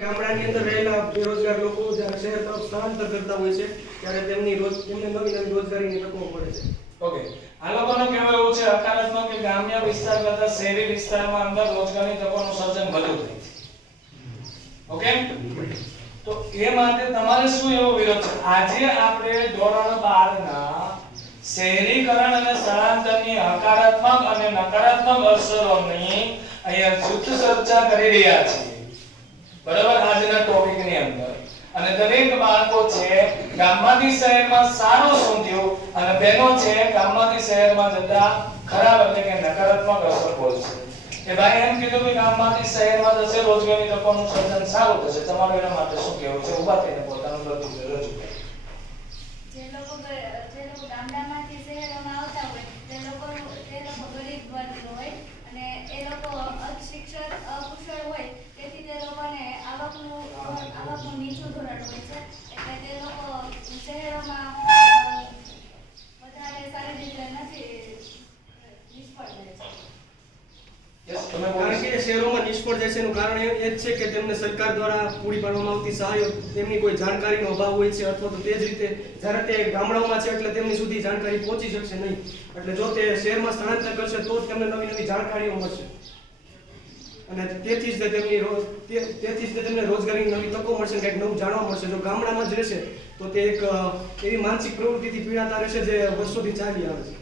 ગામડાની અંદર રહેલા બેરોજગાર લોકો જ્યારે શહેર તરફ સ્થળાંતર કરતા હોય છે, ત્યારે તેમની રોજ, તેમને નવી નવી રોજગારીની તકો પડે છે. ઓકે. આ લોકોનો કહેવું એવું છે, હકારાત્મક કે ગ્રામ્ય વિસ્તાર કરતા શહેરી વિસ્તારમાં અંદર રોજગારની તકોનું સર્જન વધુ થાય ઓકે? તો એ માટે તમારે શું એવો વિરોધ છે? આજે આપણે ધોરણ 12 ના શહેરીકરણ અને સ્થળાંતરની હકારાત્મક અને નકારાત્મક અસરોની અહીંયા જૂથ ચર્ચા કરી રહ્યા છીએ. બરાબર? આજના ટોપિકની અંદર. અને દરેક બાળકો છે ગામમાંથી શહેરમાં સારો શોધ્યો અને બહેનો છે ગામમાંથી શહેરમાં જતા ખરાબ એટલે કે નકારાત્મક અસર બોલશે કે ભાઈ એમ કીધું કે ગામમાંથી શહેરમાં જશે, રોજગારી તકોનું સર્જન સારું થશે. તમારું એના માટે શું કહેવું છે? ઊભા થઈને પોતાનું રજૂ રજૂ. જે લોકો જે લોકો ગામડામાંથી શહેરમાં આવતા હોય તે લોકો તે લોકો ગરીબ વર્ગ હોય અને એ લોકો અશિક્ષિત અકુશળ હોય તેથી તે લોકોને આવકનું ધોરણ- આવકનું નીચું ધોરણ હોય છે એટલે તે લોકો શહેરોમાં અ, વધારે સારી રીતે નથી નિષ્ફળ જાય છે Yes, તમે બોલો. કારણ કે શહેરોમાં નિષ્ફળ જાય છે કારણ એ જ છે કે તેમને સરકાર દ્વારા પૂરી પાડવામાં આવતી સહાયો તેમની કોઈ જાણકારીનો અભાવ હોય છે અથવા તો તે જ રીતે જ્યારે તે ગામડાઓમાં છે એટલે તેમની સુધી જાણકારી પહોંચી શકશે નહીં. એટલે જો તે શહેરમાં સ્થળાંતર કરશે તો જ તેમને નવી નવી જાણકારીઓ મળશે. અને તેથી જ તેમની તેથી જ તેમને રોજગારીની નવી તકો મળશે કંઈક નવું જાણવા મળશે. જો ગામડામાં જ રહેશે તો તે એક એવી માનસિક પ્રવૃત્તિથી પીડાતા રહેશે જે વર્ષોથી ચાલી આવે છે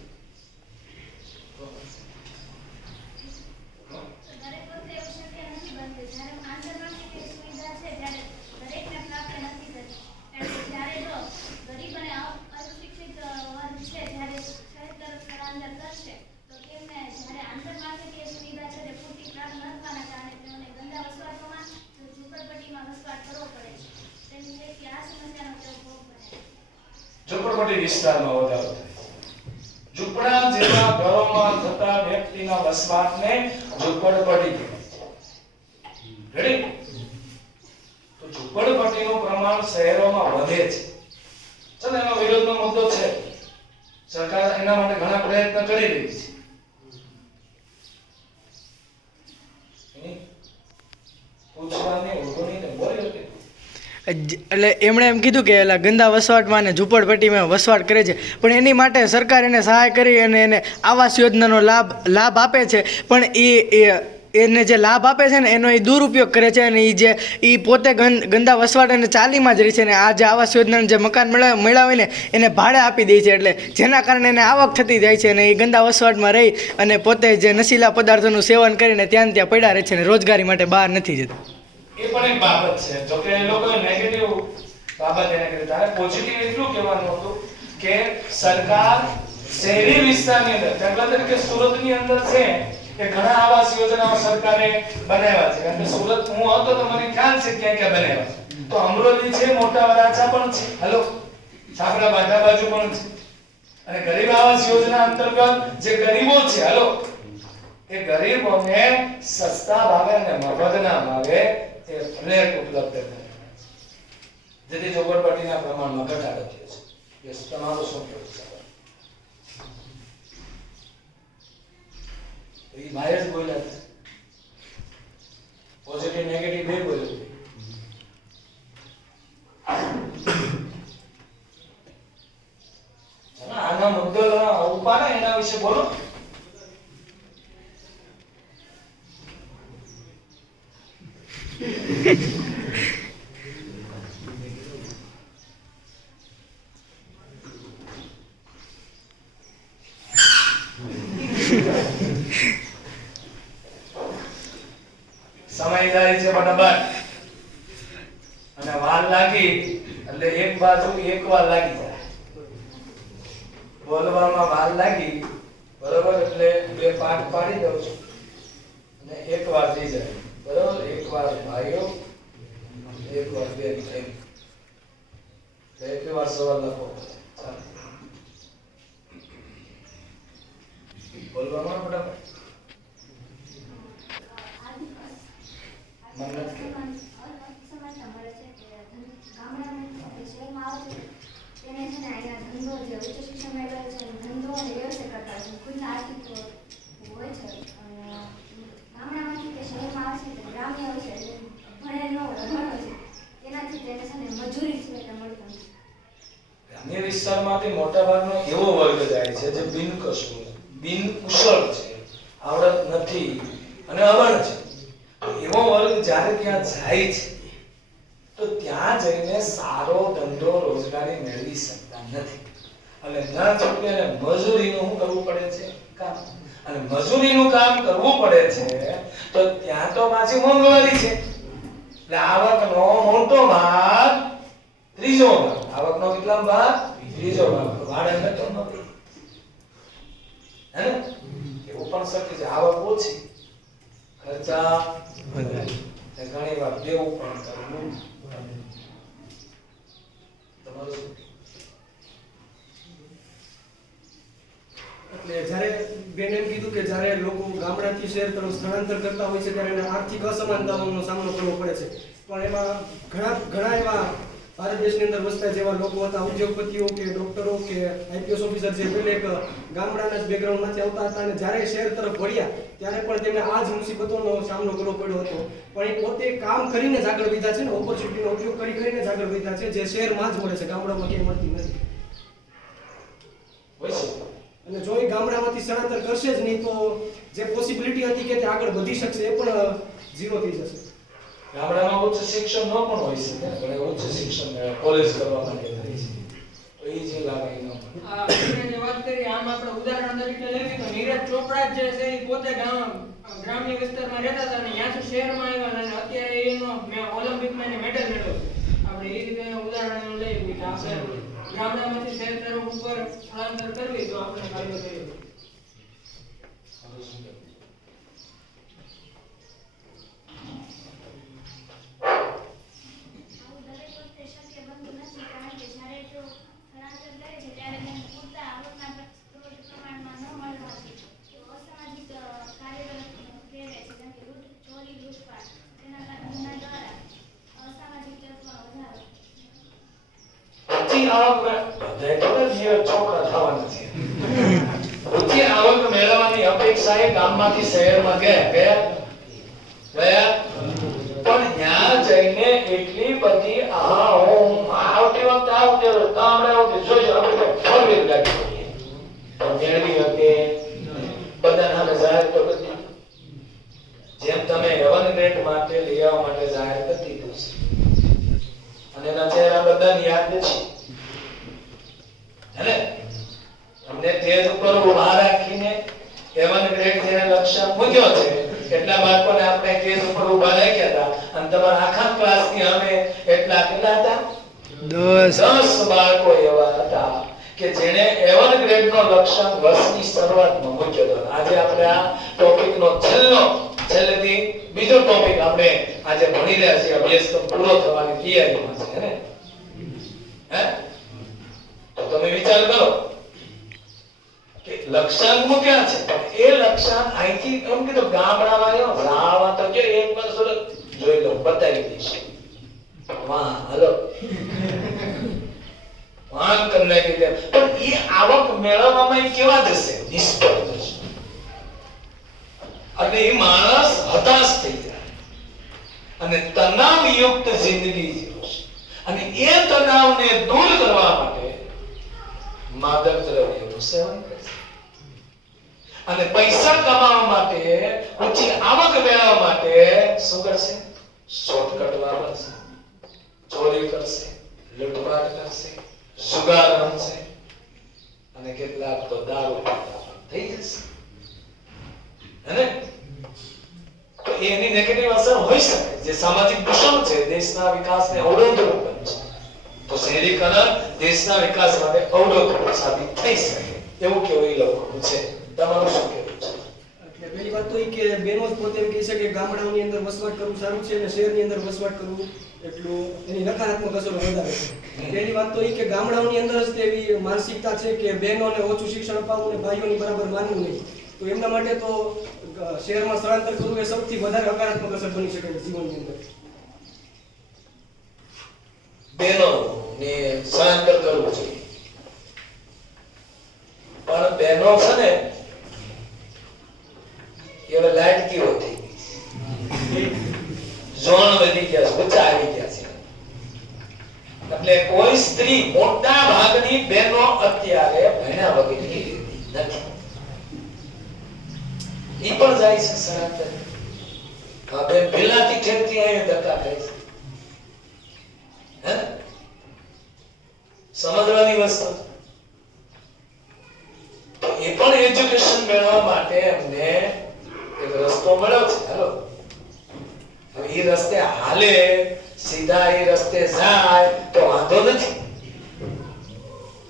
દરેક વખતે એવું શક્ય નથી બનતું જ્યારે આંતરરાષ્ટ્રીય જે સુવિધા છે ત્યારે દરેકને પ્રાપ્ત નથી થતી એટલે જ્યારે જો ગરીબ અને અ- અશિક્ષિત અ, વર્ગ છે જ્યારે શહેર તરફ સ્થળાંતર કરશે તો તેમને જ્યારે આંતરમાળખાકીય સુવિધા છે તે પૂરતી પ્રાપ્ત ન થવાના કારણે તેઓને ગંદા વસવાટોમાં ઝૂંપડપટ્ટીમાં વસવાટ કરવો પડે છે તેની તેથી આ સમસ્યાનો તેઓ ભોગ બને છે ઝૂંપડપટ્ટી વિસ્તારમાં વધારો થાય ઝૂંપડા જેવા ઘરોમાં થતા વ્યક્તિના વસવાટને ઝૂંપડપટ્ટી કહેવાય રેડી તો ઝૂંપડપટ્ટીનું પ્રમાણ શહેરોમાં વધે છે ચાલો એનો વિરોધનો મુદ્દો છે સરકાર એના માટે ઘણા પ્રયત્ન કરી રહી છે એની પૂછવાની ઉર્દુની તો બોલી હતી જ- એટલે એમણે એમ કીધું કે એલા ગંદા વસવાટમાં અને ઝૂંપડપટ્ટીમાં વસવાટ કરે છે. પણ એની માટે સરકાર એને સહાય કરી અને એને આવાસ યોજનાનો લાભ લાભ આપે છે. પણ એ એને જે લાભ આપે છે ને, એનો એ દુરુપયોગ કરે છે અને એ જે એ પોતે ગંદા વસવાટ અને ચાલીમાં જ રહે છે ને, આ જે આવાસ યોજનાનું જે મકાન મેળવ, મેળવીને એને ભાડે આપી દે છે. એટલે જેના કારણે એને આવક થતી જાય છે અને એ ગંદા વસવાટમાં રહી અને પોતે જે નશીલા પદાર્થોનું સેવન કરીને ત્યાં ત્યાં પડ્યા રહે છે અને રોજગારી માટે બહાર નથી જતા. એ પણ એક બાબત છે. જો કે લોકો નેગેટિવ બાબત એને કરી તારે પોઝિટિવ એટલું કહેવાનું હતું કે સરકાર શહેરી વિસ્તારની અંદર, દાખલા તરીકે સુરતની અંદર છે કે ઘણા આવાસ યોજનાઓ સરકારે બનાવ્યા છે. કારણ સુરત હું હતો તો મને ખ્યાલ છે ક્યાં ક્યાં બનાવ્યા છે. તો અમરોલી છે, મોટા વરાછા પણ છે. હલો, છાપરા બાટા બાજુ પણ છે. અને ગરીબ આવાસ યોજના અંતર્ગત જે ગરીબો છે, હલો, એ ગરીબોને સસ્તા ભાવે અને મફતના ભાવે એ ફ્લેટ ઉપલબ્ધ કરાવે જેથી ઝોપડપટ્ટીના પ્રમાણમાં ઘટાડો થયો છે. યસ તમારો શું કહેવું ઈ ભાઈ જ બોલ્યા પોઝિટિવ નેગેટિવ બે બોલ્યો છે. ચાલો, આનો મુદ્દો ઉપાડે એના વિશે બોલો સમયદારી છે બરાબર અને વાર લાગી એટલે એક બાજુ એક વાર લાગી જાય બોલવામાં વાર લાગી બરોબર એટલે બે પાઠ પાડી દઉં છું અને એક વાર થઈ જાય. બરાબર? એક ભાઈઓ, એક વાર બેન એમ એટલે વાર સવાલ લખો. બોલવામાં ફટાફટ. મને નથી ખબર. સમાજમાં છે કે આર્થિક હોય છે તેને છે, તે ગ્રામ્ય છે ભણે ન છે. તેનાથી તેને છે મજૂરી સિવાય મળતા નથી ગ્રામ્ય વિસ્તારમાંથી મોટાભાગનો એવો વર્ગ જાય છે જે બિન કશું, બિન કુશળ છે, આવડત નથી અને અવણ છે. એવો વર્ગ જ્યારે ત્યાં જાય છે, તો ત્યાં જઈને સારો ધંધો રોજગારી મેળવી શકતા નથી. એટલે ન છૂટકે મજૂરીનું શું કરવું પડે છે? કામ. અને મજૂરીનું કામ કરવું પડે છે, તો ત્યાં તો પાછી મોંઘવારી છે. એટલે આવકનો મોટો ભાગ ત્રીજો ભાગ. આવકનો કેટલા ભાગ? ત્રીજો ભાગ. ભાડે નતો નથી હે એવું પણ શક્ય છે. આવક ઓછી. ખર્ચા ઘણી વાર દેવું પણ કરવું. તમારું એટલે જ્યારે બેન એમ કીધું કે જ્યારે લોકો ગામડાથી શહેર તરફ સ્થળાંતર કરતા હોય છે, ત્યારે એને આર્થિક અસમાનતાઓનો સામનો કરવો પડે છે. પણ એમાં ઘણા ઘણા એવા ભારત દેશની અંદર વસતા જેવા લોકો હતા, ઉદ્યોગપતિઓ કે ડોક્ટરો કે આઈપીએસ ઓફિસર જે પહેલે એક ગામડાના જ બેકગ્રાઉન્ડમાંથી આવતા હતા અને જ્યારે શહેર તરફ વળ્યા, ત્યારે પણ તેમને આ જ મુસીબતોનો સામનો કરવો પડ્યો હતો. પણ એ પોતે કામ કરીને જ આગળ વધ્યા છે ને ઓપોર્ચ્યુનિટીનો ઉપયોગ કરી કરીને જ આગળ વધ્યા છે, જે શહેરમાં જ મળે છે. ગામડામાં ક્યાંય મળતી નથી. અને જો એ ગામડામાંથી સ્થળાંતર કરશે જ નહીં તો જે પોસિબિલિટી હતી કે તે આગળ વધી શકશે એ પણ ઝીરો થઈ જશે. ગામડામાં ઉચ્ચ શિક્ષણ ન પણ હોય છે ને ઉચ્ચ શિક્ષણ કોલેજ કરવા માટે જાય છે. તો એ જે લાગે ન આપણે વાત કરી આમ આપણે ઉદાહરણ તરીકે લેવી તો નીરજ ચોપડા જે છે એ પોતે ગામ ગ્રામ્ય વિસ્તારમાં રહેતા હતા અને ત્યાંથી શહેરમાં આવ્યા અને અત્યારે એનો મેં ઓલિમ્પિકમાં એને મેડલ મેળવ્યો. આપણે એ રીતે ઉદાહરણ લઈએ કે આપણે ગામડામાંથી શહેર તરફ ઉપર સ્થળાંતર કરવી તો આપણે ફાયદો થયો Thank શું કહેવું? આવું દરેક વખતે શક્ય બનતું નથી કારણ કે જ્યારે તેઓ સ્થળાંતર કરે છે ત્યારે તેમને પૂરતા આવકના પ્ર- સ્ત્રોત પ્રમાણમાં ન મળવાથી તેઓ અસામાજિક અ, કાર્યરત પ્રેરે છે જેમ કે લૂંટ ચોરી લૂંટફાટ તેના કારણે તેના દ્વારા અસામાજિક તત્વનો વધારો ઊંચી જેમ તમે ગ્રેટ માટે લઈ માટે જાહેર કરી દીધું છે. અને એના ચહેરા બધાને યાદ છે તેજ ઉપર રાખીને હેવન ગ્રેડ જેને લક્ષ્ય મૂક્યો છે. એટલા બાળકોને આપણે તેજ ઉપર ઊભા રાખ્યા હતા. અને તમારા આખા ક્લાસની અમે એટલા કેટલા હતા? દસ. દસ બાળકો એવા હતા કે જેણે એવન ગ્રેડ નો લક્ષ્ય વર્ષની શરૂઆતમાં મૂક્યો હતો. આજે આપણે આ ટોપિક નો છેલ્લો છેલ્લેથી બીજો ટોપિક આપણે આજે ભણી રહ્યા છીએ. અભ્યાસક્રમ પૂરો થવાની તૈયારીમાં છે હે? તો તમે વિચાર કરો. કે લક્ષ્યાંક મૂક્યા છે એ લક્ષ્યાંક અહીંથી એમ કીધું ગામડામાં આવ્યો રાવા તો કે એક વાર સુરત. જોઈ લો, બતાવી દઈશ. વાહ, હલો. વાહ કરી નાખી પણ એ આવક મેળવવામાં કેવા જશે? નિષ્ફળ જશે. અને એ માણસ હતાશ થઈ જાય. અને તણાવયુક્ત જિંદગી જીવશે. અને એ તણાવને દૂર કરવા માટે માદક દ્રવ્યોનું સેવન કરશે અને પૈસા કમાવા માટે ઊંચી આવક મેળવવા માટે શું કરશે? શોર્ટકટ વાપરશે. ચોરી કરશે લૂંટફાટ કરશે, જુગાર રમશે. અને કેટલાક તો દારૂ થઈ જશે. હે ને? તો એની નેગેટિવ અસર હોઈ શકે. જે સામાજિક દૂષણ છે દેશના વિકાસને અવરોધરૂપ બનશે. તો શહેરીકરણ દેશના વિકાસ માટે અવરોધરૂપ સાબિત થઈ શકે એવું કેવું એ લોકો છે તમારું શું કહેવું છે એટલે પહેલી વાત તો એ કે બેનો પોતે એમ કહે છે કે ગામડાઓની અંદર વસવાટ કરવું સારું છે અને શહેરની અંદર વસવાટ કરવું એટલું એની નકારાત્મક અસરો વધારે છે પહેલી વાત તો એ કે ગામડાઓની અંદર જ તેવી માનસિકતા છે કે બહેનોને ઓછું શિક્ષણ અપાવવું અને ભાઈઓની બરાબર માનવું નહીં તો એમના માટે તો શહેરમાં સ્થળાંતર કરવું એ સૌથી વધારે હકારાત્મક અસર બની શકે છે જીવનની અંદર બહેનો ને સ્થળાંતર કરવું જોઈએ પણ બહેનો છે ને એ હવે લાડકીઓ થઈ ગઈ છે ઝોન વધી ગયા છે ઊંચા આવી ગયા છે એટલે કોઈ સ્ત્રી મોટા ભાગની બહેનો અત્યારે ભણ્યા વગરની રહેતી નથી ઈ પણ જાય છે સ્થળાંતરે હા બેન પેલાથી ઠેકથી અહીંયા ધક્કા ખાય છે હે સમજવાની વસ્તુ તો એ પણ એજ્યુકેશન મેળવવા માટે અમને એક રસ્તો મળ્યો છે હાલો હવે એ રસ્તે હાલે સીધા એ રસ્તે જાય તો વાંધો નથી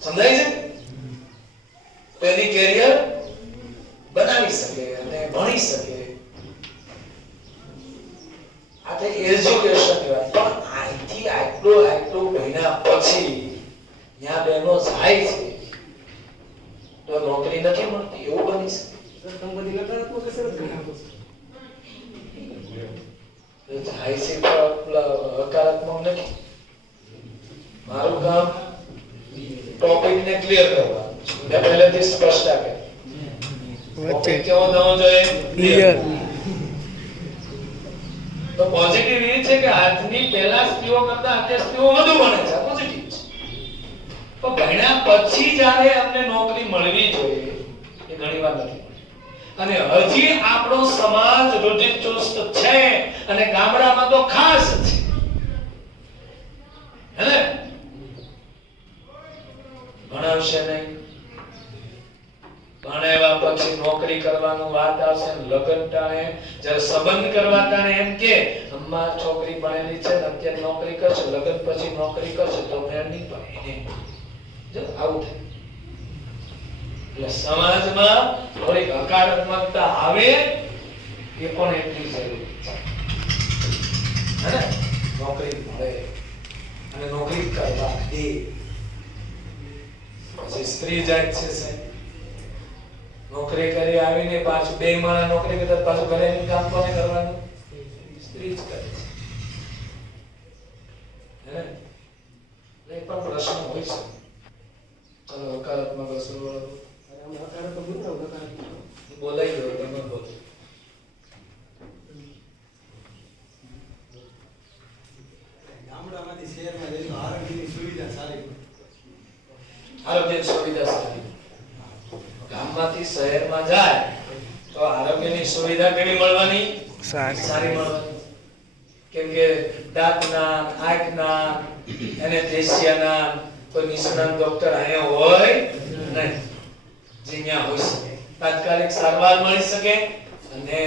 સમજાય છે તો બનાવી શકે અને ભણી શકે. આ તો એજ્યુકેશન કહેવાય. પણ અહીંથી આટલું આટલું મહિના પછી ત્યાં બહેનો જાય છે. તો નોકરી નથી મળતી, એવું બની શકે. હકારાત્મક નથી. મારું કામ ટોપિક ને ક્લિયર કરવાનું છે. મેં પહેલેથી સ્પષ્ટ આપે વચ્ચે. કેવો થવો જોઈએ ક્લિયર તો પોઝિટિવ એ છે કે આજની પહેલા સ્ત્રીઓ કરતા અત્યારે સ્ત્રીઓ વધુ ભણે છે. પોઝિટિવ તો ભણ્યા પછી જ્યારે અમને નોકરી મળવી જોઈએ એ ઘણીવાર નથી અને હજી આપણો સમાજ રૂઢિચુસ્ત છે અને ગામડામાં તો ખાસ છે. હે ભણાવશે નહીં ભણાવ્યા પછી નોકરી કરવાનું વાત આવશે લગ્ન ટાણે, જ્યારે સંબંધ કરવા ટાણે એમ કે, અમ્મા, છોકરી ભણેલી છે ને, અત્યારે નોકરી કરશે, લગ્ન પછી નોકરી કરશે તો મેળ નહીં પડે. જો, આવું થાય. એટલે સમાજમાં થોડીક હકારાત્મકતા આવે, એ પણ એટલી જરૂરી છે. હે? નોકરી મળે અને નોકરી કરવા દે પછી સ્ત્રી જાત છે સાહેબ. નોકરી કરી આવીને પાછું બે માળા નોકરી કરતા પાછું ઘરે કામ કોને કરવાનું? સ્ત્રી જ કરે છે. હે? પણ પ્રશ્ન હોય છે. ચાલો, હકારાત્મક અસર હકારાત્મક બોલો ને, નકારાત્મક બોલાઈ ગયો તમે બોલો ગામડામાંથી શહેરમાં જઈને આરોગ્યની સુવિધા સારી આરોગ્ય સુવિધા સારી ગામમાંથી શહેરમાં જાય તો આરોગ્યની સુવિધા કેવી મળવાની સારી મળવાની કેમ કે દાંતના આંખના એનેસ્થેસિયાના કોઈ નિષ્ણાત ડોક્ટર અહીંયા હોય નહીં. જે અહીંયા હોઈ શકે. તાત્કાલિક સારવાર મળી શકે અને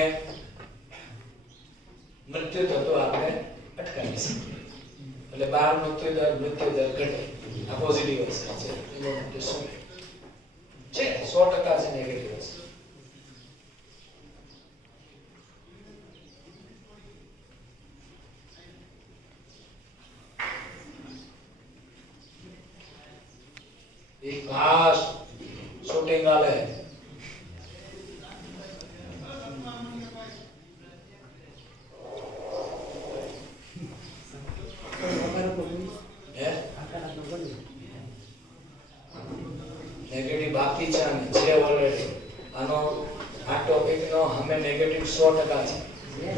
મૃત્યુ થતો આપણે અટકાવી શકીએ. એટલે બાર મૃત્યુ દર મૃત્યુ દર ઘટે. આ પોઝિટિવ અસર છે. એનો મૃત્યુ શું? છે, સો ટકા છે નેગેટિવ અસર. એક ખાસ શૂટિંગ આલે હકારાત્મક બોલો. હે હકારાત્મક બોલો. નેગેટિવ બાકી છે અને છે ઓલરેડી આનો આ ટોપિક નો અમે નેગેટિવ 100% છે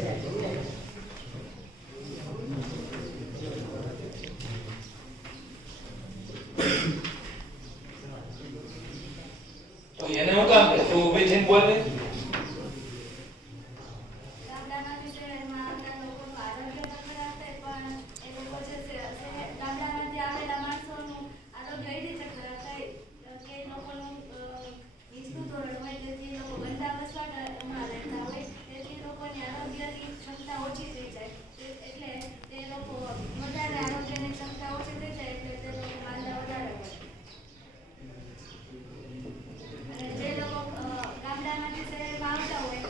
તો એને હું કામ કે તું ઊભી થઈને બોલ ને ગામડામાંથી શહેરમાં આવતા લોકોનું આરોગ્ય તો ખરાબ થાય પણ એ લોકો જે શહેર- શહેર- ગામડામાંથી આવેલા માણસોનું આરોગ્ય એ રીતે ખરાબ થાય કે એ લોકોનું અ, નીચલું ધોરણ હોય તેથી એ લોકો ગંદા વસવાટમાં રહેતા હોય તેથી એ લોકોની આરોગ્યની ક્ષમતા ઓછી થઈ જાય તે- એટલે તે લોકો વધારે આરોગ્યની ક્ષમતા ઓછી થઈ જાય એટલે તે લોકો માંદા વધારે હોય અને જે લોકો અ, ગામડામાંથી શહેરમાં આવતા હોય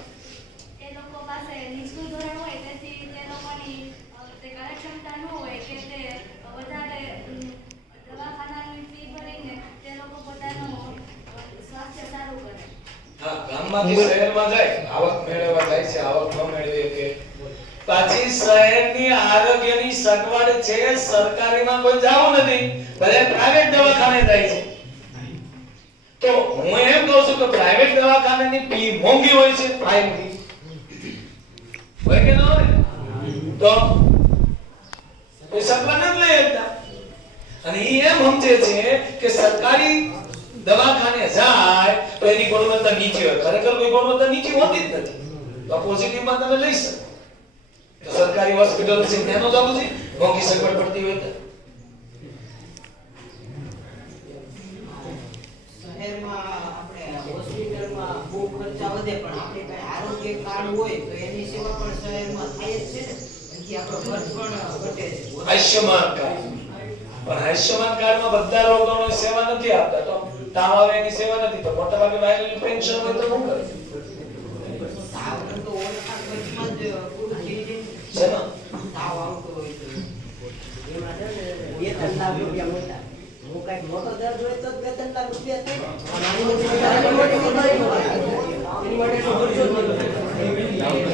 એ લોકો પાસે નીચલું ધોરણ હોય તેથી તે લોકોની અ, તે કાર્યક્ષમતા ન હોય કે તે વધારે અમ, દવાખાનાની ફી ભરીને તે લોકો પોતાનું અ, સ્વાસ્થ્ય સારું કરે હા શહેરમાં જાય આવક મેળવવા જાય છે આવક ન મેળવે કે. પાછી શહેરની આરોગ્યની સગવડ છે સરકારીમાં કોઈ જાવું નથી. બધા પ્રાઇવેટ દવાખાને જાય છે. તો હું એમ કહું છું કે પ્રાઇવેટ દવાખાનાની ફી મોંઘી હોય છે ફાઇનલી હોય કે ન હોય? તો એ સગવડ નથી લઈ શકતા. અને એ એમ સમજે છે કે સરકારી દવાખાને જાય તો એની ગુણવત્તા નીચે હોય. ખરેખર કોઈ ગુણવત્તા નીચી હોતી જ નથી. તો પોઝિટિવમાં તમે લઈ શકો. તો સરકારી હોસ્પિટલ છે ત્યાંનો જવું છે? મોંઘી સગવડ પડતી હોય તો. શહેરમાં આપણે હોસ્પિટલમાં બહુ ખર્ચા વધે પણ આપણે કઈ આરોગ્ય કાર્ડ હોય તો એની સેવા પણ શહેરમાં થાય જ છે ને. આપણો ખર્ચ પણ ઘટે છે. આયુષ્યમાન કાર્ડ. પણ આયુષ્યમાન કાર્ડમાં બધા રોગોની સેવા નથી આપતા. તો તાવ આવે એની સેવા નથી તો મોટા ભાગે વાયરલ ઇન્ફેક્શન હોય તો શું કરે? તાવ તો ઓળખાણ ખર્ચમાં જ પૂરું થઈ જાય શેમાં? તાવ આવતો હોય તો એમાં છે ને બે ત્રણ લાખ રૂપિયા મોટા હું કંઈક મોટો દર્દ હોય તો બે ત્રણ લાખ રૂપિયા થાય પણ આની માટે વધારે મોટા એની માટે તો ખર્ચો જ નથી.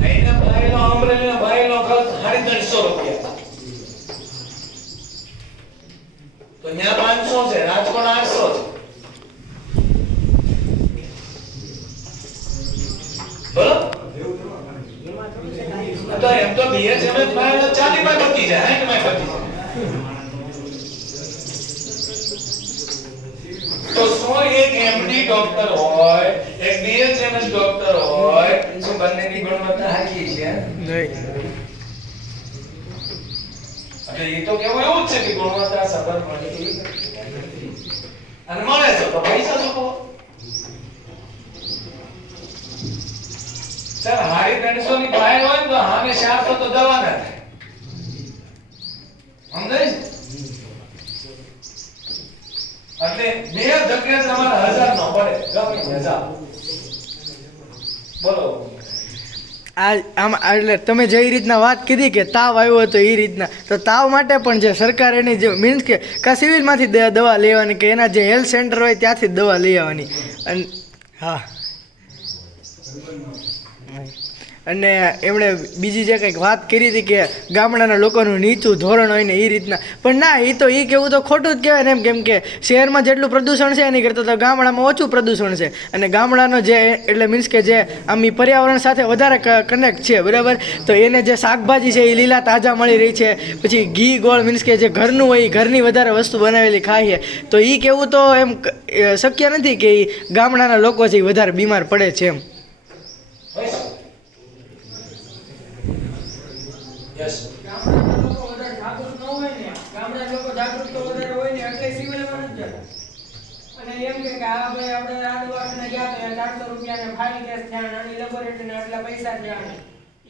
અહીંના ભાઈનો અમરેલીના ભાઈનો ખર્ચ સાડી ત્રણસો રૂપિયા તો ત્યાં પાંચસો છે રાજકોટ આઠસો છે બરોબર એમાં થોડું છે કાંઈ તો એમ તો બીએચએમએસ ભાઈનો ચાલી માં પતી જાય સાઠમાં પતી જાય તો શું એક એમડી ડોક્ટર હોય એક બીએચએમએસ ડોક્ટર હોય શું બંનેની ગુણવત્તા હારી છે નહીં એટલે એ તો કેવું એવું જ છે કે ગુણવત્તા સફળ મળતી અને મળે છે તો પૈસા ચૂકવો ચાલ હારી ત્રણસો ની ફાઇલ હોય ને તો હાને ચારસો તો દવા ના થાય સમજાય આમ એટલે તમે જે રીતના વાત કીધી કે તાવ આવ્યો હતો એ રીતના, તો તાવ માટે પણ જે સરકાર એની જે મીન્સ કે કા સિવિલમાંથી દવા લેવાની કે એના જે હેલ્થ સેન્ટર હોય ત્યાંથી દવા લઈ આવવાની. અને હા. અને એમણે બીજી જે કંઈક વાત કરી હતી કે ગામડાના લોકોનું નીચું ધોરણ હોય ને એ રીતના. પણ ના એ તો એ કેવું તો ખોટું જ કહેવાય ને એમ, કેમ કે શહેરમાં જેટલું પ્રદૂષણ છે એની કરતાં તો ગામડામાં ઓછું પ્રદૂષણ છે. અને ગામડાનો જે, એટલે મીન્સ કે જે આમ પર્યાવરણ સાથે વધારે કનેક્ટ છે, બરાબર? તો એને જે શાકભાજી છે એ લીલા તાજા મળી રહી છે. પછી ઘી ગોળ મીન્સ કે જે ઘરનું હોય એ ઘરની વધારે વસ્તુ બનાવેલી ખાઈએ. તો એ કેવું તો એમ શક્ય નથી કે એ ગામડાના લોકો છે એ વધારે બીમાર પડે છે એમ હોય છે યસ ગામડાના લોકો વધારે જાગૃત ન હોય ને ગામડાના લોકો જાગૃત તો વધારે હોય ને એટલે સિવિલમાં નથી જતા અને એમ કે કે આ ભાઈ આપણે આ દવાખાને ગયા તો ચારસો રૂપિયા ફાઇલ કેસ થયા નાની લેબોરેટરી આટલા પૈસા થયા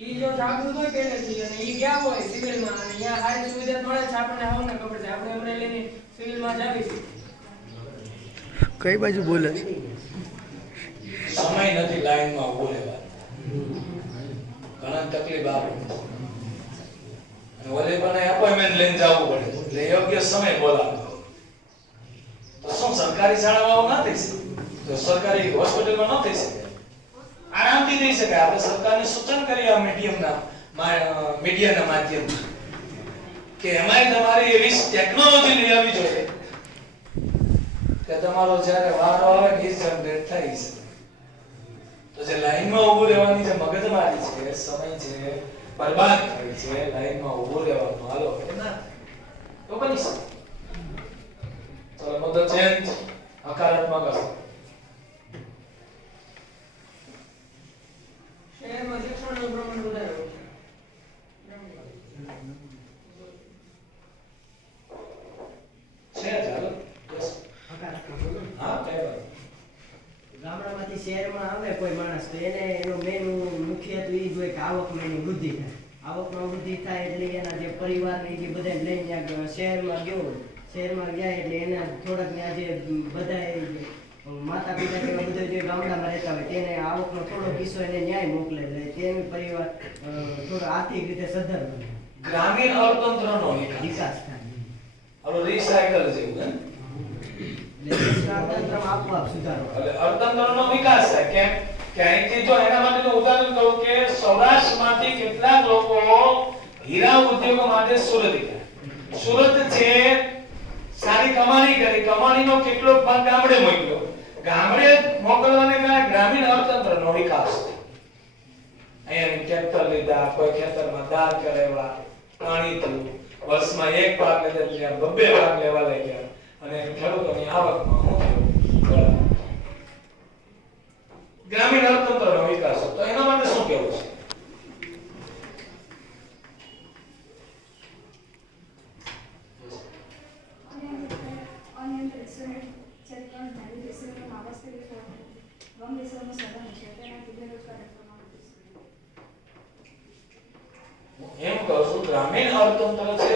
ઈ જો જાગૃત હોય પહેલેથી અને ઈ ગયા હોય સિવિલમાં અને અહીંયા સારી સુવિધા મળે છે આપણને હવને ખબર છે. આપણે અમરેલીની સિવિલમાં જાવી છે. કઈ બાજુ બોલે છે? સમય નથી લાઈનમાં ઊભો રહેવા ઘણા તકલીફ આવે. અને ઓલે લઈને જવું પડે. એટલે યોગ્ય સમય બોલાવો. તો શું, સરકારી શાળામાં ન થઈ શકે? તો સરકારી હોસ્પિટલમાં ન થઈ શકે? આરામથી થઈ શકે. આપણે સરકારને સૂચન કરીએ આ મીડિયમના મીડિયાના માધ્યમથી કે એમાંય તમારી એવી ટેકનોલોજી લઈ આવવી જોઈએ કે તમારો જ્યારે વારો આવે ને એ જનરેટ થાય છે. તો જે લાઈનમાં ઊભું રહેવાની જે મગજમારી છે સમય છે બરબાદ થાય છે લાઈનમાં ઊભું રહેવાનું હાલો એ ના તો બની શકે ચલો મુદ્દો ચેન્જ હકારાત્મક અસર શહેરમાં શિક્ષણનું પ્રમાણ વધારે હોય છે છે ચાલો Yes. હા કઈ વાત ગામડામાંથી શહેરમાં આવે કોઈ માણસ તો એને એનો મેન મુખ્યત્વે એ જ હોય કે આવકમાં એની વૃદ્ધિ થાય. આવકમાં વૃદ્ધિ થાય એટલે એના જે પરિવારને જે બધા લઈને શહેરમાં ગયો શહેરમાં ગયા એટલે એના થોડાક ત્યાં જે બધા માતા પિતા કે બધા જે ગામડામાં રહેતા હોય તેને આવકનો થોડો કિસ્સો એને ન્યાય મોકલે એટલે તેનું પરિવાર થોડો આર્થિક રીતે સદ્ધર બને. ગ્રામીણ અર્થતંત્રનો વિકાસ. વિકાસ થાય. આપણો રિસાયકલ જેવું અર્થતંત્રનો લોકો માટે કમાણી કરી. કેટલો ભાગ ગામડે મોકલ્યો. ગામડે મોકલવાને કારણે ગ્રામીણ અર્થતંત્રનો વિકાસ અહીંયા ટ્રેક્ટર લીધા, કોઈ ખેતરમાં દાળ કરેવા, પાણી વર્ષમાં એક પાક લેતા બબ્બે પાક લેવા લઈ ગયા અને ખેડૂતોની આવકમાં શું ગ્રામીણ અર્થતંત્રનો વિકાસ. તો એના માટે શું કહેવું છે? એમ કહું છું, ગ્રામીણ અર્થતંત્ર છે,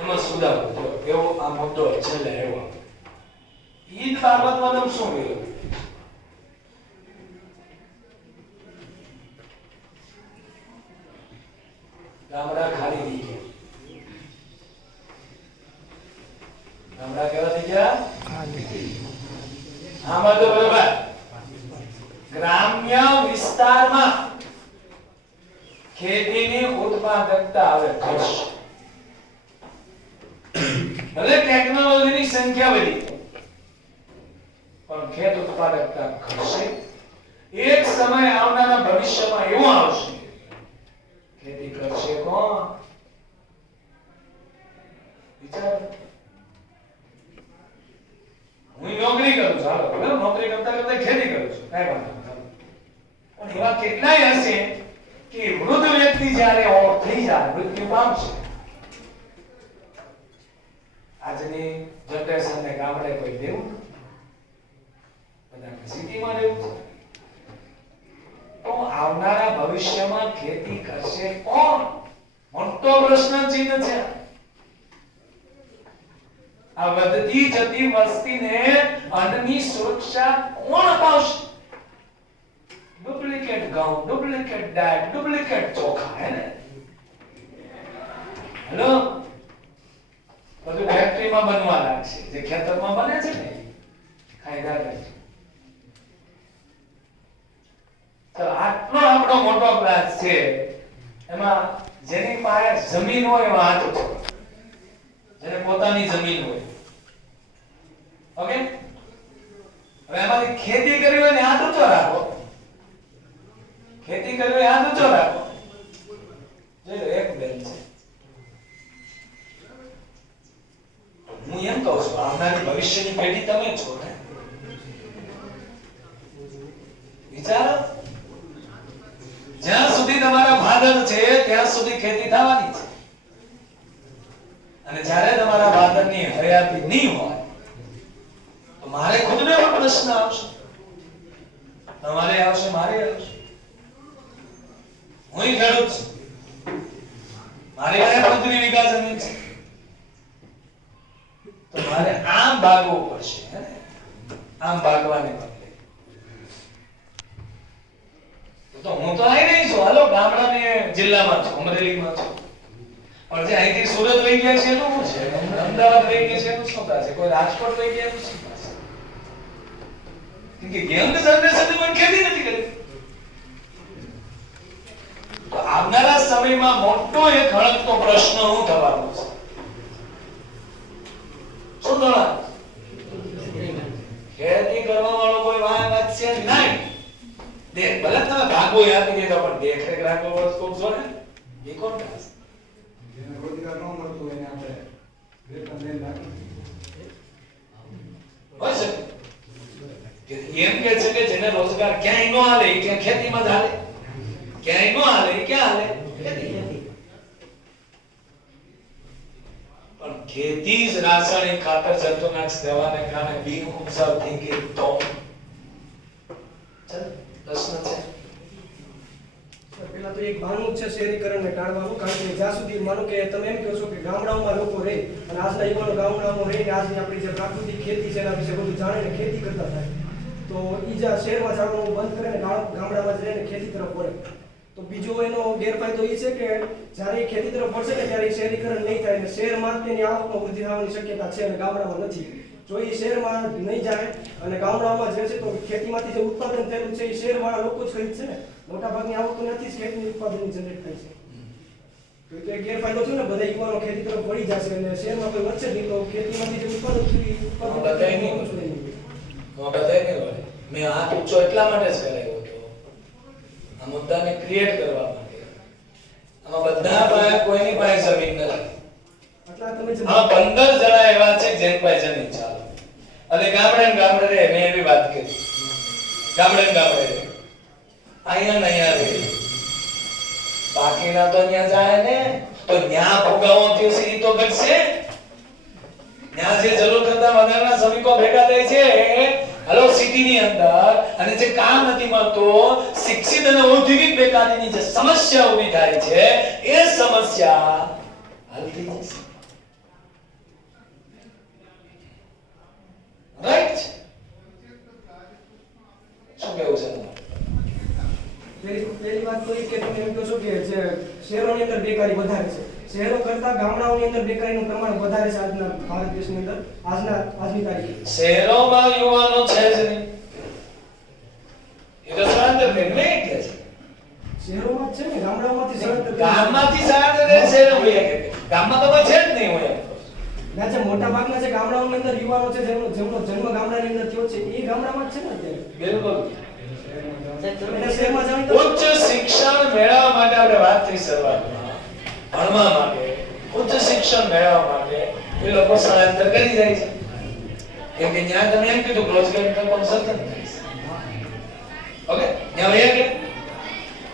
એમાં સુધારો થયો એવો આ મુદ્દો છેલ્લે આવ્યો ઈ બાબતમાં તમે શું કહ્યું ગામડા ખાલી થઈ ગયા ગામડા કેવા થઈ ગયા આમાં તો બરોબર ગ્રામ્ય વિસ્તારમાં ખેતીની ઉત્પાદકતા હવે ઘટશે ભલે ટેકનોલોજીની સંખ્યા વધી પણ ખેત ઉત્પાદકતા ઘટશે એક સમય આવનારા ભવિષ્યમાં એવું આવશે ખેતી કરશે કોણ વિચાર હું નોકરી કરું છું હાલો બરાબર નોકરી કરતા કરતા ખેતી કરું છું કાંઈ વાંધો નહીં ચાલો. પણ એવા કેટલાય હશે કે વૃદ્ધ વ્યક્તિ જ્યારે ઓફ થઈ જાય મૃત્યુ પામશે આજની જનરેશનને ગામડે કોઈ દેવું બધાને સિટીમાં રહેવું છે તો આવનારા ભવિષ્યમાં ખેતી કરશે કોણ મોટો પ્રશ્ન ચિહ્ન છે આ વધતી જતી વસ્તીને અન્નની સુરક્ષા કોણ અપાવશે ડુપ્લિકેટ ઘઉં ડુપ્લિકેટ દાળ ડુપ્લિકેટ ચોખા હે ને હેલો બધું ફેક્ટરીમાં લાગશે જે ખેતરમાં બને છે ને ખાયદા છે. તો આટલો આપણો મોટો ક્લાસ છે. એમાં જેની પાસે જમીન હોય એવા હાથ જેને પોતાની જમીન હોય. ઓકે? હવે એમાંથી ખેતી કરવી હોય ને હાથ ઊંચો રાખો. ખેતી કરવી હાથ ઊંચો રાખો. લો એક બેન છે. હું એમ કહું છું, આવનારી ભવિષ્યની પેઢી તમે છો ને? વિચારો. જ્યાં સુધી તમારા ભાદર છે, ત્યાં સુધી ખેતી થવાની છે. અને જ્યારે તમારા ભાદરની હયાતી નહીં હોય, તો મારે ખુદને પણ પ્રશ્ન આવશે. તમારે આવશે, મારે આવશે. હું ખેડૂત છું. મારી પાસે પંદરી જમીન છે તો મારે ભાગવું પડશે આમ ભાગવાને બદલે. તો હું તો આવી રહી છું. હાલો, ગામડાની, જિલ્લામાં છું, અમરેલીમાં છું. પણ જે અહીંથી સુરત લઈ ગયા છે, એનું શું છે? અમદાવાદ લઈ ગયા છે, એનું શું થશે કોઈ રાજકોટ લઈ ગયા, એનું શું થશે કેમ કે યંગ જનરેશન પણ ખેતી નથી કરી. તો આવનારા સમયમાં મોટો એક હળકતો પ્રશ્ન હું થવાનો છે. શું થવાનું? ખેતી કરવા વાળો કોઈ વાય વાંચશે નહીં. દેખ ભલે તમે ભાગો આપી દેતા પણ દેખરેખ રાખવા વાળો કોક છો ને? એ કોણ થશે જેને રોજગાર ન મળતો એને આપણે વેતન લઈને રાખીએ. હોય શકે. એમ કે છે કે જેને રોજગાર ક્યાંય નો હાલે ક્યાં ખેતીમાં જ હાલે. ક્યાંય ન હાલે ક્યાં હાલે? ખેતી જ રાસાયણિક ખાતર જંતુનાશક દવાને કારણે બી ઉપજાવ થઈ ગઈ તો? પ્રશ્ન છે. પેલા તો એક બહાનું છે શહેરીકરણને ટાળવાનું, કારણ કે જ્યાં સુધી માનો કે તમે એમ કહો છો કે ગામડાઓમાં લોકો રહે અને આજના યુવાનો ગામડાઓમાં રહીને આજની આપણી જે પ્રાકૃતિક ખેતી છે એના વિશે બધું જાણે ને ખેતી કરતા થાય. તો ઈ શહેરમાં જવાનું બંધ કરે ને ગામડામાં જ રહીને ખેતી તરફ વળે. તો બીજો એનો ગેરફાયદો એ છે કે જ્યારે ખેતી તરફ વળશે ને ત્યારે શહેરીકરણ નહીં થાય અને શહેરમાં તેની આવકમાં વૃદ્ધિ થવાની શક્યતા છે અને ગામડામાં નથી. જો એ શહેરમાં નહીં જાય અને ગામડામાં જે છે તો ખેતીમાંથી જે ઉત્પાદન થયેલું છે એ શહેરવાળા લોકો જ ખરીદશે ને? મોટાભાગની આવક તો ત્યાંથી જ ખેતીની ઉત્પાદનની જનરેટ થાય છે. તો એ તો એક ગેરફાયદો છે ને બધા યુવાનો ખેતી તરફ વળી જશે અને શહેરમાં કોઈ વધશે નહીં તો ખેતીમાંથી જે ઉત્પાદન થયું એ ઉત્પાદન બધાય નહીં. થઈ બધાય નહીં મેં આ પૂછો એટલા માટે જ કરાવ્યો હતો આ મુદ્દાને ક્રિએટ કરવા માટે. આમાં બધા પાસે કોઈની પાસે જમીન નથી. આ પંદર જણા એવા છે જેની પાસે જમીન ચાલે અને ગામડે ગામડે રે મેં એવી વાત કરી. ગામડે ગામડે રે અહીંયા નહીં આવે બાકીના તો ત્યાં જાય ને, તો ત્યાં ભોગાવો થયો છે ઈ તો ઘટશે. ત્યાં જે જરૂર કરતા વધારેના શ્રમિકો ભેગા થાય છે હલો સિટી ની અંદર અને જે કામ નથી મળતો, શિક્ષિત અને ઔદ્યોગિક બેકારીની જે સમસ્યા ઊભી થાય છે, એ સમસ્યા હલ થઈ જશે. રાઈટ શું કેવું છે પહેલી વાત તો એ કે તમે એમ કહો છો કે જે શહેરોની અંદર બેકારી વધારે છે. શહેરો કરતા ગામડાઓની અંદર બેકારીનું પ્રમાણ વધારે છે આજના ભારત દેશની અંદર. આજના આજની તારીખે. શહેરોમાં યુવાનો છે જ નહીં. એ તો કરીને નહીં કે છે. શહેરોમાં છે ને ગામડાઓમાંથી સ્થળાંતર ગામમાંથી સ્થળાંતર કરીને શહેરો હોય. ગામમાં તો છે જ નહીં હોય. ના જે મોટા ભાગના જે ગામડાઓની અંદર યુવાનો છે જેમનો જેમનો જન્મ ગામડાની અંદર થયો છે એ ગામડામાં જ છે ને અત્યારે? બિલકુલ. ઉચ્ચ શિક્ષણ મેળવવા માટે આપણે વાત થઈ શરૂઆતમાં. ભણવા માટે, ઉચ્ચ શિક્ષણ મેળવવા માટે એ લોકો સ્થળાંતર કરી જાય છે. કેમ કે ત્યાં તમે એમ કીધું કે રોજગારી તકોનું સર્જન થાય ઓકે? ત્યાં વયા કે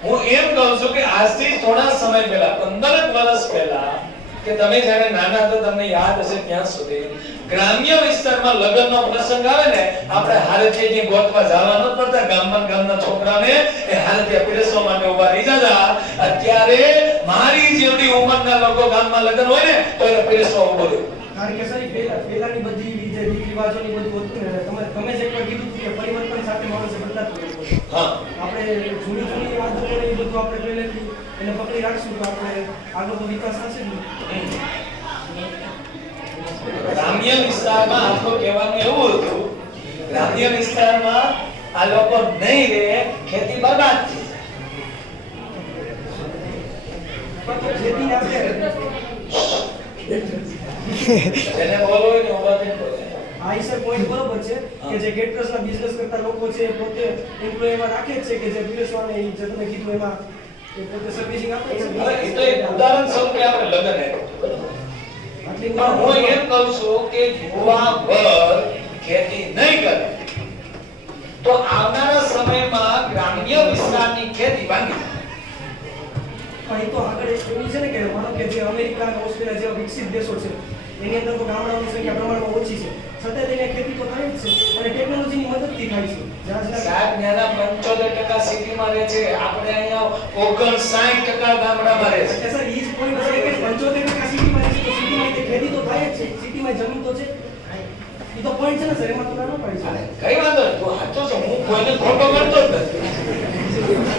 હું એમ કહું છું કે આજથી થોડા સમય પહેલા 15 વર્ષ પહેલા, કે તમે જ્યારે નાના હતા, તમને યાદ હશે ત્યાં સુધી ગ્રામ્ય વિસ્તારમાં લગ્નનો પ્રસંગ આવે ને, આપણે હારેથી જે ગોતવા જવા ન પડતા. ગામમાં ગામના છોકરાને એ હારતીય પીરસવા માટે ઊભા રહી જતા. અત્યારે મારી જેવડી ઉંમરના લોકો ગામમાં લગ્ન હોય ને તો એને પીરસવા ઊભો રહ્યો કારણ કે સાહેબ પેલા પેલાની બધી જે રીત રિવાજોની બધું હતું ને તમે તમે જે પણ કીધું કે પરિવર્તન સાથે માણસે બદલાતું હા. આપણે જૂની જૂની વાતો ને એ બધું આપણે પહેલેથી એને પકડી રાખશું તો આપણે આગળ તો વિકાસ થશે ને. ગ્રામ્ય વિસ્તારમાં આપણું કહેવાનું એવું હતું ગ્રામ્ય વિસ્તારમાં આ લોકો નહીં રહે ખેતી બરબાદ થઈ તો ખેતીને આપણે જેને બોલવું હોય ને ઊભા થઈને આ હિસાબ પોઈન્ટ બરોબર છે કે જે ગેટરસના બિઝનેસ કરતા લોકો છે પોતે એમ્પ્લોય રાખે છે કે જે પીરસવાને જે તમે કીધું એમાં એ પોતે સર્વિસિંગ આપે છે. એ તો એક ઉદાહરણ સ્વરૂપે આપણે લગ્ન આપ્યું, પણ હું એમ કહું છું કે યુવા વર્ગ ખેતી નહીં કરે. તો આવનારા સમયમાં ગ્રામ્ય વિસ્તારની ખેતી જાય. પણ એ તો આગળ એવું છે ને કે માનો કે જે અમેરિકા અને ઓસ્ટ્રેલિયા જેવા વિકસિત દેશો છે એની અંદર તો ગામડાઓની સંખ્યા પ્રમાણમાં ઓછી છે. છતાં તેને ખેતી તો થાય જ છે અને ટેકનોલોજીની મદદથી થાય છે. સાહેબ ત્યાંના 75% સિટીમાં રહે છે. આપણે અહીંયા 59% ગામડામાં રહે છે. એટલે સર ઈ જ point છે કે 75% સિટીમાં રહે છે તો સિટીમાં તે ખેતી તો થાય જ છે. સિટીમાં જમીન તો છે. એ તો પોઈન્ટ છે ને સર એમાં તો ના પાડી છે કઈ વાંધો નહીં તું સાચો છો હું કોઈને ખોટો કરતો જ નથી. Gracias.